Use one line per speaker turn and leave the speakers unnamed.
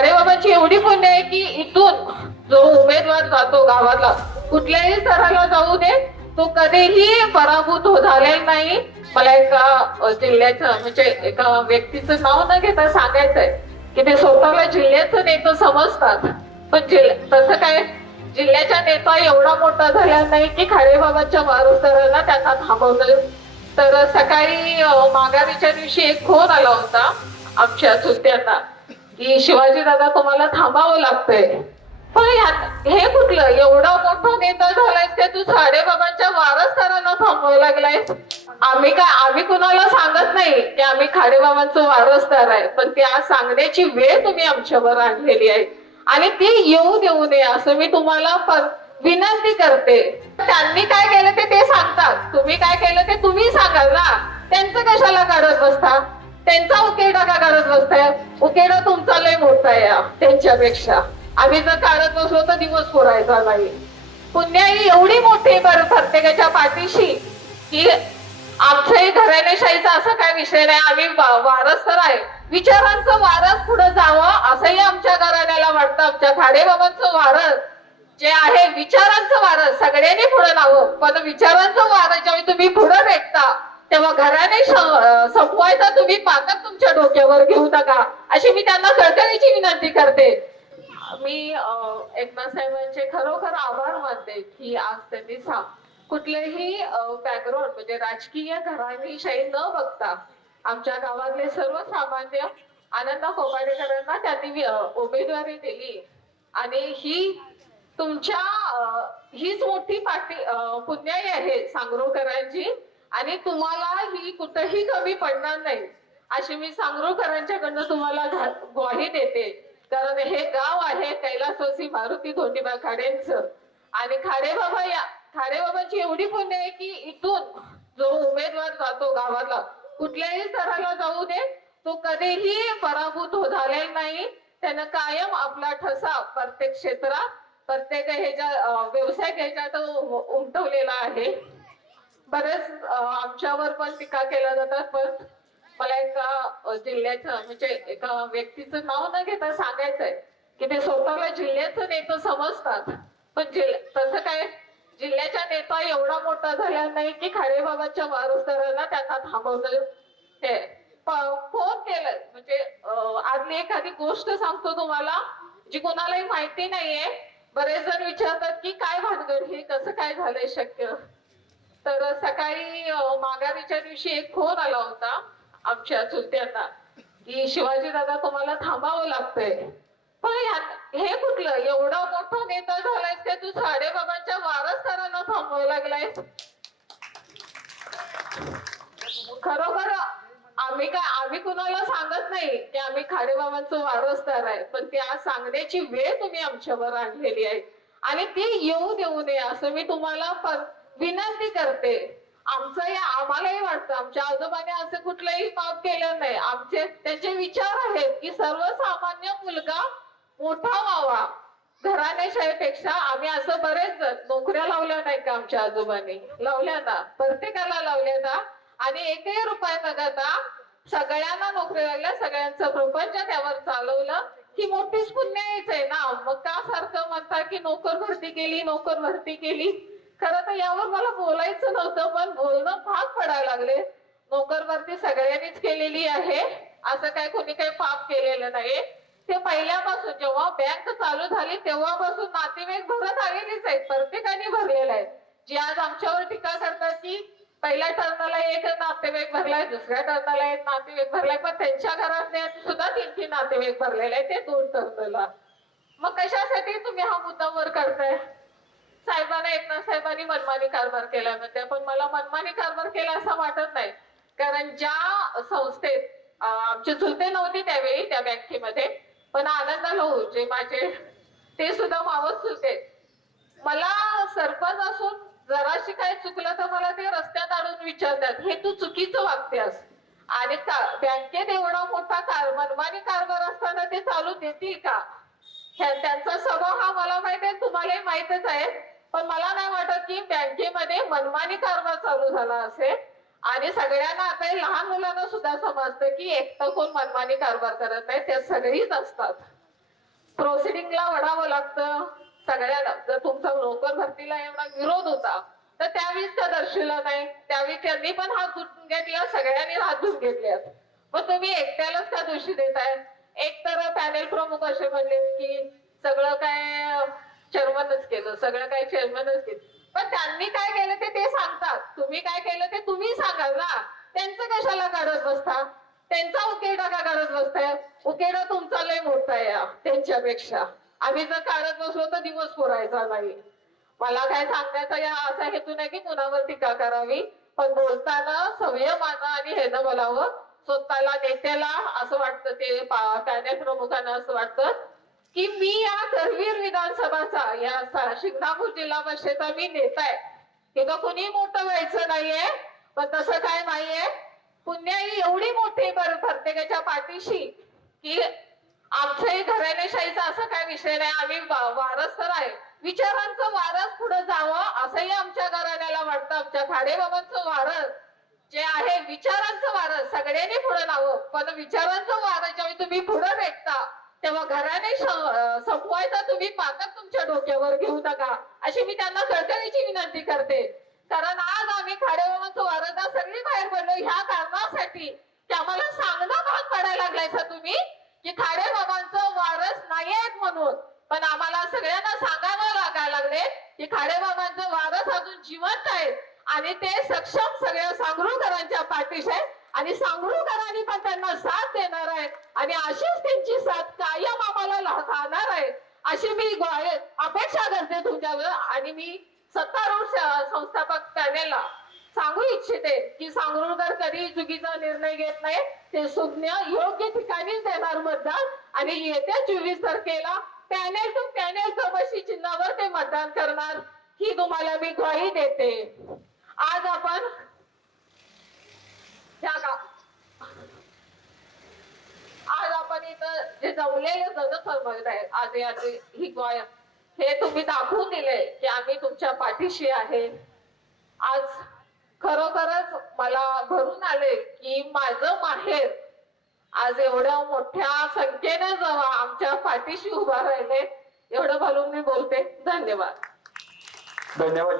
खाडेबाबाची एवढी पुण्य आहे की इथून जो उमेदवार जातो गावाला कुठल्याही स्तराला जाऊ दे. तो कधीही पराभूत हो झालेला नाही. मला एका जिल्ह्याचं म्हणजे एका व्यक्तीचं नाव न घेता सांगायचंय की ते स्वतःला जिल्ह्याचं नेतं समजतात. पण तसं काय जिल्ह्याचा नेता एवढा मोठा झाला नाही की खाडेबाबाच्या वारसदारांना त्यांना थांबवलं. तर सकाळी माघारीच्या दिवशी एक फोन आला होता आमच्या चुलत्यांना की शिवाजी दादा तुम्हाला थांबावं लागतंय. पण हे कुठलं? एवढा मोठा नेता झालाय ते तू साडेबाबांच्या वारसदारांना थांबवावं लागलाय आम्ही काय आम्ही कुणाला सांगत नाही की आम्ही खाडेबाबांचं वारसदार आहे पण ते आज सांगण्याची वेळ तुम्ही आमच्यावर आणलेली आहे. आणि ती येऊ देऊ नये असं मी तुम्हाला विनंती करते. त्यांनी काय केलं ते ते सांगतात. तुम्ही काय केलं ते तुम्ही सांगाल ना. त्यांचं कशाला काढत बसता? त्यांचा उकेडा का करत बसताय? उकेडा तुमचा लय मोठा आहे त्यांच्यापेक्षा. आम्ही जर काढत बसलो तर दिवस पुरायचा नाही. पुण्याई एवढी मोठी बरं प्रत्येकाच्या पाठीशी की आमच्याही घराणेशाहीचा असा काय विषय नाही. आम्ही वारस तर आहे. विचारांचं वारस पुढे जावं असंही आमच्या घराण्याला वाटतं. आमच्या खाडेबाबांचं वारस जे आहे विचारांचं वारस सगळ्यांनी पुढे लावं. पण विचारांचं वारस ज्यावेळी तुम्ही पुढे भेटता तेव्हा घराने संपवायचा तुम्ही पातक तुमच्या डोक्यावर घेऊ नका. अशी मी त्यांना कळकळीची विनंती करते. मी एकनाथ साहेबांचे खरोखर आभार मानते की आज त्यांनी सांग कुठलेही बॅकग्राऊंड म्हणजे राजकीय घराणीशाही न बघता आमच्या गावातले सर्वसामान्य आनंदा कोपाडेकरांना त्यांनी उमेदवारी दिली. आणि ही तुमच्या हीच मोठी पाठी पुण्याई आहे सांगरोळकरांची आणि तुम्हाला ही कुठेही कमी पडणार नाही. अशी मी सांगरूकरांच्याकडनं तुम्हाला ग्वाही देते. कारण हे गाव आहे कैलासवासी मारुती धोंडीबा खाडेंचं. आणि खाडेबाबा या खाडेबाबाची एवढी पुण्य आहे की इथून जो उमेदवार जातो गावाला कुठल्याही स्तराला जाऊ दे तो कधीही पराभूत हो झालेला नाही. त्यानं कायम आपला ठसा प्रत्येक क्षेत्रात प्रत्येक ह्याच्या व्यवसाय ह्याच्यात उमटवलेला आहे. बरेच आमच्यावर पण टीका केल्या जातात पण मला एका जिल्ह्याचं म्हणजे एका व्यक्तीचं नाव न घेता सांगायचंय की ते स्वतःला जिल्ह्याचं नेतं समजतात. पण तसं काय जिल्ह्याचा नेता एवढा मोठा झाला नाही की खारेबाबाच्या वारसदारांना त्यांना थांबवलं हे. फोन केलं म्हणजे अं, आदली एखादी गोष्ट सांगतो तुम्हाला जी कोणालाही माहिती नाहीये. बरेच जण विचारतात की काय भानगड हे कसं काय झालंय शक्य? तर सकाळी माघारीच्या दिवशी एक फोन आला होता आमच्या चुलत्यांना की शिवाजी दादा तुम्हाला थांबावं लागतंय. पण हे कुठलं? एवढा मोठा नेता झालाय ते तू साडेबाबांच्या वारसदारांना थांबावं लागलाय खरोखर आम्ही काय आम्ही कुणाला सांगत नाही की आम्ही खाडेबाबांचं वारसदार आहे पण ते आज सांगण्याची वेळ तुम्ही आमच्यावर आणलेली आहे. आणि ती येऊ देऊ नये असं मी तुम्हाला विनंती करते. आमचं हे आम्हालाही वाटतं. आमच्या आजोबाने असं कुठलंही पाप केलं नाही. आमचे त्यांचे विचार आहेत की सर्वसामान्य मुलगा मोठा व्हावा. घराण्याशाहीपेक्षा आम्ही असं बरेच जण नोकऱ्या लावल्या नाही का आमच्या आजोबांनी? लावल्या ना. प्रत्येकाला लावल्या ना. आणि एकही रुपये न घेता सगळ्यांना नोकरी लागल्या सगळ्यांचं प्रपंच त्यावर चालवलं. की मोठीच पुण्याच आहे ना. मग का सारखं म्हणता की नोकर भरती केली नोकर भरती केली? खरं तर यावर मला बोलायचं नव्हतं पण बोलणं भाग पडायला लागले. नोकर भरती सगळ्यांनीच केलेली आहे. असं काय कोणी काही पाप केलेलं नाही ते पहिल्यापासून जेव्हा बँक चालू झाली तेव्हापासून नातेवाईक भरत आलेलीच आहेत. प्रत्येकाने भरलेलं आहे. जी आज आमच्यावर टीका करतात की पहिल्या टर्नाला एक नातेवाईक भरलाय दुसऱ्या टर्नाला एक नातेवाईक भरलाय पण त्यांच्या घरात सुद्धा तीन तीन नातेवाईक भरलेले आहे ते दोन टर्नला मग कशासाठी तुम्ही हा मुद्दा वर करताय? साहेबांना एकनाथ साहेबांनी मनमानी कारभार केला म्हणते. पण मला मनमानी कारभार केला असं वाटत नाही. कारण ज्या संस्थेत आमची आमचे चुलते नव्हते त्यावेळी त्या बँकेमध्ये पण आनंद लहू जे माझे ते सुद्धा मावस चुलते मला सरपंच असून जराशी काय चुकलं तर मला ते रस्त्यात आणून विचारतात हे तू चुकीचं वागतेस. आणि का- बँकेत एवढा मोठा कार मनमानी कारभार असताना ते चालू देतील का? त्यांचा स्वभाव हा मला माहीत आहे तुम्हालाही माहितच आहे. पण मला नाही वाटत की बँकेमध्ये मनमानी कारभार चालू झाला असेल. आणि सगळ्यांना आता लहान मुलांना सुद्धा समजतं की एकटं कोण मनमानी कारभार करत नाही ते सगळीच असतात. प्रोसिडिंगला वडावं लागतं. सगळ्यांना जर तुमचा नोकर भरतीला एवढा विरोध होता तर त्यावेळीच त्या दर्शवला नाही. त्यावेळी त्यांनी पण हात धुवून घेतला सगळ्यांनी हात धुवून घेतले. मग तुम्ही एकट्यालाच त्या दोषी देताय. एक तर पॅनेल प्रमुख असे म्हणले की सगळं काय चेअरमनच केलं. सगळं काही चेअरमनच केलं. पण त्यांनी काय केलं ते ते सांगतात. तुम्ही काय केलं ते तुम्ही सांगाल ना. त्यांचं कशाला काढत बसता त्यांचा उकेडा का गरज बसताय उकेडा तुमचा लय मोठा आहे त्यांच्यापेक्षा. आम्ही जर काढत बसलो तर दिवस पुरायचा नाही. मला काय सांगण्याचा या असा हेतू नाही की कुणावर टीका करावी. पण बोलताना संयमानं आणि हे न बोलावं. स्वतःला नेत्याला असं वाटतं ते पॅनेल प्रमुखांना असं वाटतं. की मी या करवीर विधानसभाचा या सा- शिंगणापूर जिल्हा परिषदेचा मी नेता आहे. तिथं कुणी मोठं व्हायचं नाहीये पण तसं काय नाहीये. पुण्याही एवढी मोठी प्रत्येकाच्या पाठीशी की आमच्याही घराणेशाहीचा असं काय विषय नाही. आम्ही वारस तर आहे. विचारांचं वारस पुढे जावं असंही आमच्या घराण्याला वाटतं. आमच्या खाडेबाबांचं वारस जे आहे विचारांचं वारस सगळ्यांनी पुढे लावं. पण विचारांचं वारस ज्यावेळी तुम्ही पुढे घराने संपवायचा तुम्ही पाकच तुमच्या डोक्यावर घेऊ नका. अशी मी त्यांना कळकळीची विनंती करते. कारण आज आम्ही खाडेबाबांचं वारस सगळी बाहेर पडलो. ह्या कारणासाठी की आम्हाला सांगणं भाग पडायला लागलाय सर तुम्ही की खाडेबाबांचं वारस नाही आहेत म्हणून. पण आम्हाला सगळ्यांना सांगायला लागायला लागले की खाडेबाबांचं वारस अजून जिवंत आहेत. आणि ते सक्षम सगळ्या सांगरूकरांच्या पाठीशी आहेत. आणि सांगरूकरांनी पण त्यांना साथ देणार आहे आणि अशीच त्यांची साथ कायम आम्हाला ला- राहणार आहे अशी मी अपेक्षा करते तुमच्यावर आणि मी सत्तारूढ संस्थापक पॅनेलला सांगू इच्छिते की सांगरुळकर कधी चुकीचा निर्णय घेत नाही. ते सुज्ञ योग्य ठिकाणीच देणार मतदान आणि येत्या चोवीस तारखेला पॅनेल टू पॅनेल कबशी चिन्हावर ते मतदान करणार. ही तुम्हाला मी ग्वाही देते. आज आपण त्या गा- आज आपण इथं जे जमलेले जनसंपर्क आहे. आज या ही हे तुम्ही दाखवून दिले की आम्ही तुमच्या पाठीशी आहे. आज खरोखरच मला भरून आले की माझं माहेर आज एवढ्या मोठ्या संख्येने जेव्हा आमच्या पाठीशी उभा राहिले एवढं भरून मी बोलते. धन्यवाद. धन्यवाद